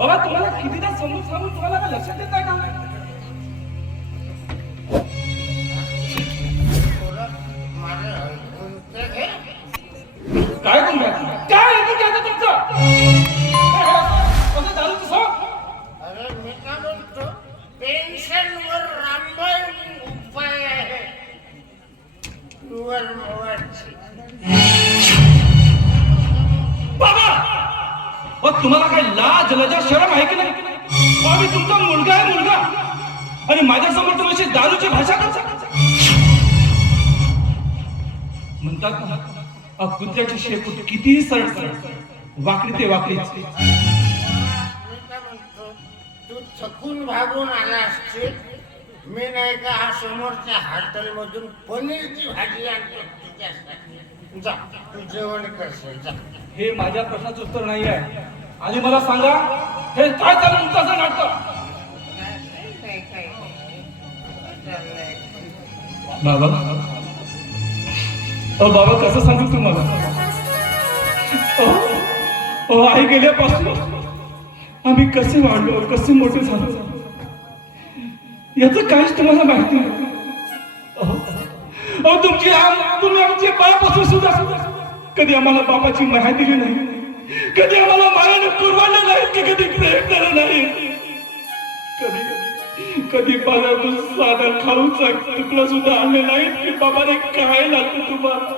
बाबा तुम्हाला कितीदा समजून सांगून तुम्हाला काय लक्षात येत आहे का? मग तुम्हाला काय लाज लजा शरम आहे की नाही? मी तुमचा मुलगा आहे मुलगा. आणि माझ्यासमोर तुम्ही अशी दारूची भाषा करता. म्हणतात ना कुत्र्याची शेपूट कितीही सरळ सरळ वाकडी ते म्हणतो तू थकून भागून आला असशील. मी नाही का हा समोरच्या हॉटेल मधून पनीरची भाजी आणतो जा तू जेवण करशील जा. हे माझ्या प्रश्नाचं उत्तर नाही आहे. आणि मला सांगा हे काय चालू तुमचं नाटक? बाबा. अ बाबा कसं सांगू तुम्हाला? अहो, अहो, आई गेल्यापासून आम्ही कसे वाढलो कसे मोठे झालो? याचं काहीच तुम्हाला माहिती नाही. अहो, अहो तुमची आम- तुम्ही आमचे बापासून सुद्धा कधी आम्हाला बापाची माहिती दिली नाही? कधी आम्हाला मायाने कुरवाडलं नाही की कधी प्रयत्न नाही कधी कधी बाजारातून साधा खाऊचा तुकडा सुद्धा आणले नाही की बाबाने काय लागतं तुम्हाला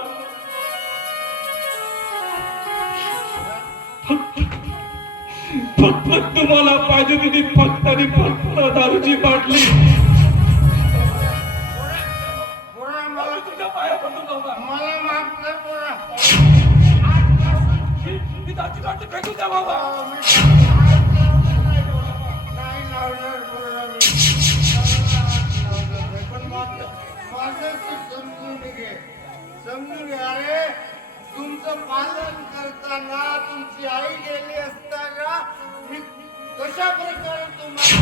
फक्त तुम्हाला पाहिजे तिथे फक्त आणि फक्त दारूची बाटली मला दारूची बाटली द्या बाबा नाही लावणार पोरा पण माझं माझं तू समजून घे समजून घे अरे तुमचं पालन करताना तुमची आई गेली असताना मी कशा प्रकारे तुम्हाला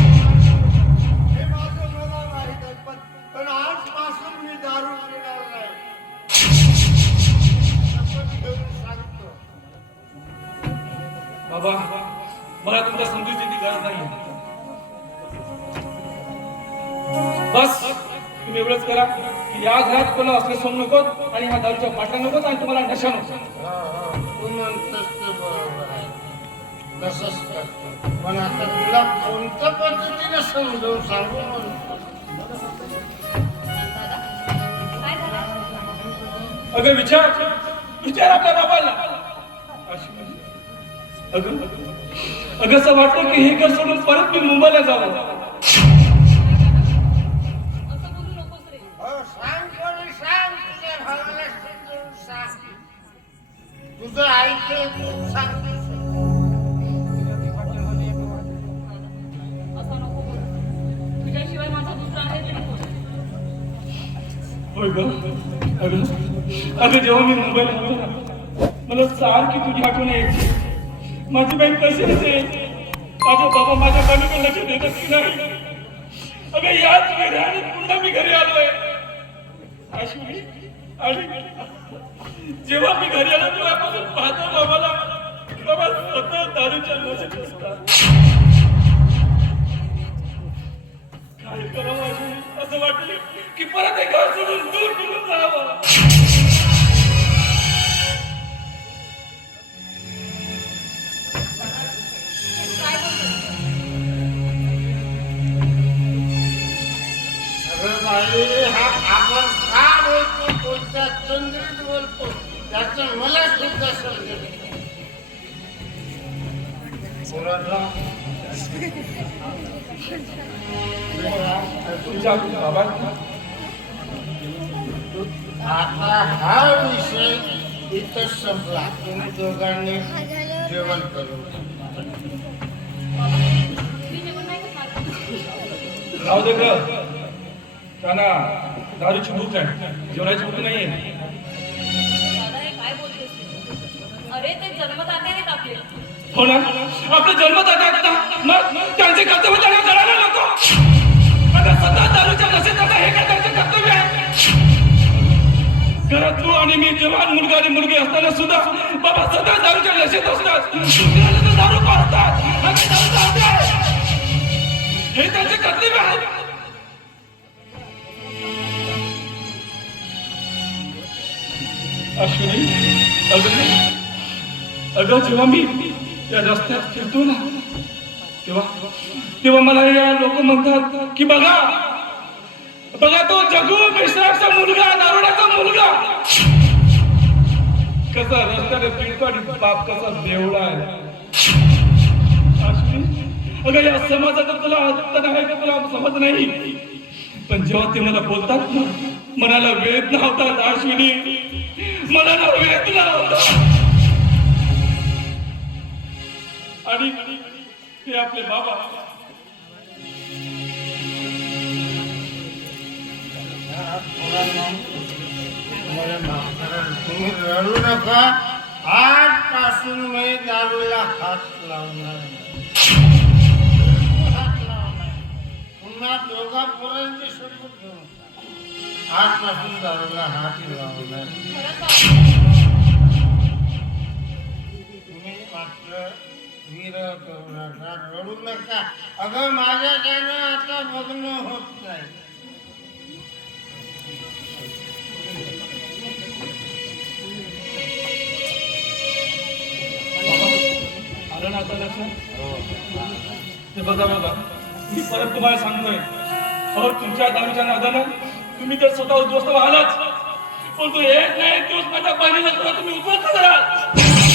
हे माझं मला माहीत आहे पण पण आजपासून बाबा मला तुमच्या समजुतीची गरज नाही बस तुम्ही एवढंच करा की या घरात कोणा असले सोंग नको आणि ह्या दारूच्या बाटल्या नको आणि तुम्हाला नशा नको. पण आता तुला कोणत्या पद्धतीने समजावून सांगू अगं विचार. विचार आपल्या बाबाला. अगं अगं असं वाटतं की हे घर सोडून परत मी मुंबईला जावं. हो तुझं ऐकलं तू अगं अगं जेव्हा मी मुंबईला होतो मला सारखी तुझी आठवण यायची. माझी बहीण कशी असेल माझा बाबा माझ्या बहिणीकडे लक्ष देतात की नाही? अगं याच वेळाने पुन्हा मी घरी आलोय. अश्विनी आणि जेव्हा मी घरी आलो तेव्हापासून पाहतो बाबाला. बाबा स्वतः दारूच्या नशेत असतात. काय करावं असं वाटलं की परत हे घर सोडून दूर निघून जावं. बाई हा आपण का बोलतो कोणत्या चंद्रीत बोलतो. त्याचं मला सुद्धा समजेल तुझ्या बाबा. आता हा विषय इथं संपला. तुम्ही दोघांनी जेवण करणार राहू दे त्यांना दारूची भूक आहे जेवणाची भूक हे? अरे ते जन्मदाते आहेत आपले. हो ना? आपलं जन्मदाता आहेत ना? मग त्यांचे कर्तव्य त्यांना करायला नको. आता सतत दारूच्या नशेत जाणं हे काय त्यांचे कर्तव्य आहे? घरात तू आणि मी जवान मुलगा आणि मुलगी असताना सुद्धा बाबा सतत दारूच्या नशेत असतात. दारू पाजतात आणि दारूचा अश्विनी अगं अगं जेव्हा मी या रस्त्यात फिरतो ना तेव्हा तेव्हा मला या लोक म्हणतात की बघा बघा तो जगू मिश्राचा मुलगा दारुड्याचा मुलगा. कसा रस्त्याने फिरतो आणि बाप कसा देवडा आहे. अश्विनी अगं या समाजाचा तुला अर्थ नाही का तुला समज नाही? पण जेव्हा ते मला बोलतात ना मनाला वेदना होतात अश्विनी मनाला वेदना होतात आणि ते आपले बाबा. रडू नका. आजपासून मी दारूला हात लावणार हात लावणार पुन्हा दोघा पोरांची शपथ घेऊन. आजपासून दारूला हात का तुम्ही मात्र विरह करू नका रडू नका. अगं माझ्या त्यानं आता बघणं होत नाही. आलं ना आता लक्षात? हे. बघा बघा मी परत तुम्हाला सांगतोय. अहो तुमच्या दारूच्या नादानं तुम्ही तर स्वतः उद्ध्वस्त व्हालाच पण तो एक ना एक दिवस माझ्या पाणीला तुम्ही उद्ध्वस्त कराल?